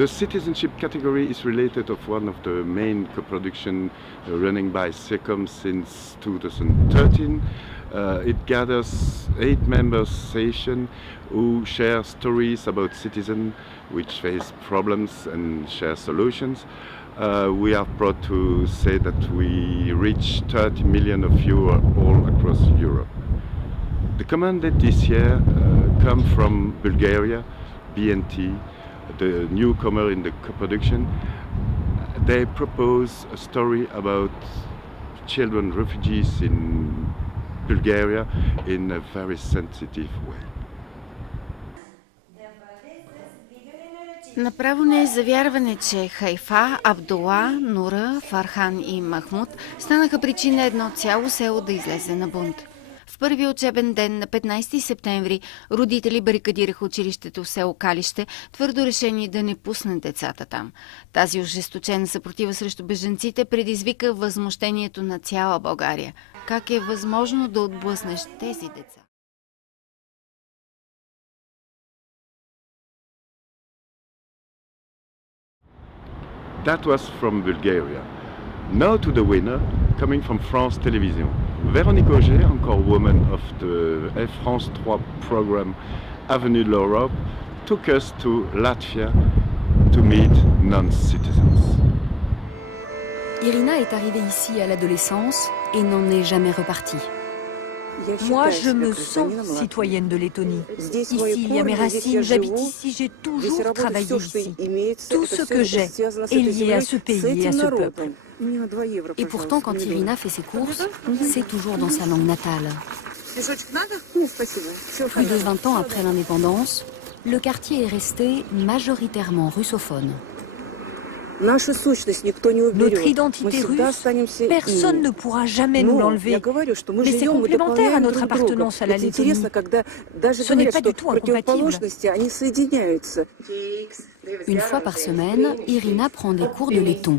The citizenship category is related of one of the main co-production running by SECOM since 2013. It gathers 8 member stations who share stories about citizens which face problems and share solutions. We are proud to say that we reach 30 million of viewers all across Europe. The commandate this year come from Bulgaria, BNT, the newcomer in the co-production. They propose a story about children refugees in Bulgaria in a very sensitive way. Направо не е за вярване, че Хайфа, Абдула, Нура, Фархан и Махмуд станаха причина едно цяло село да излезе на бунт. В първия учебен ден на 15 септември родители барикадираха училището в село Калище, твърдо решени да не пуснат децата там. Тази ожесточена съпротива срещу бежанците предизвика възмущението на цяла България. Как е възможно да отблъснеш тези деца? That was from Bulgaria. Now to the winner, coming from France Télévisions. Véronique Auger, encore woman of the France 3 program Avenue de l'Europe, took us to Latvia to meet non-citizens. Irina est arrivée ici à l'adolescence et n'en est jamais repartie. Moi, je me sens citoyenne de Lettonie. Ici, il y a mes racines, j'habite ici, j'ai toujours travaillé ici. Tout ce que j'ai est lié à ce pays et à ce peuple. Et pourtant, quand Irina fait ses courses, c'est toujours dans sa langue natale. Plus de 20 ans après l'indépendance, le quartier est resté majoritairement russophone. Notre identité russe, personne ne pourra jamais nous l'enlever. Mais c'est complémentaire à notre appartenance à la Lettonie. Ce n'est pas du tout incompatible. Une fois par semaine, Irina prend des cours de letton.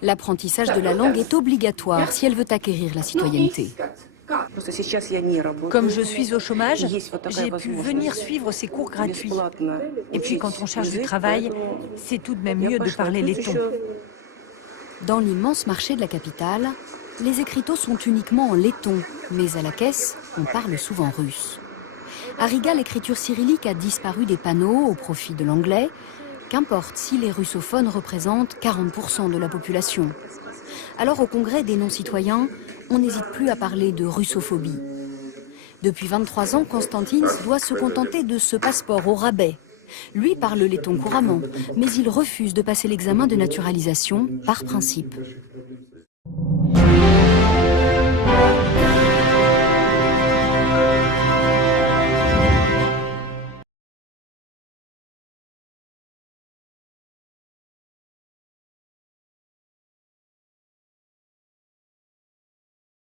L'apprentissage de la langue est obligatoire si elle veut acquérir la citoyenneté. Comme je suis au chômage, j'ai pu venir suivre ces cours gratuits. Et puis quand on cherche du travail, c'est tout de même mieux de parler letton. Dans l'immense marché de la capitale, les écriteaux sont uniquement en letton, mais à la caisse, on parle souvent russe. À Riga, l'écriture cyrillique a disparu des panneaux au profit de l'anglais. Qu'importe si les russophones représentent 40% de la population. Alors au congrès des non-citoyens, on n'hésite plus à parler de russophobie. Depuis 23 ans, Constantins doit se contenter de ce passeport au rabais. Lui parle letton couramment, mais il refuse de passer l'examen de naturalisation par principe.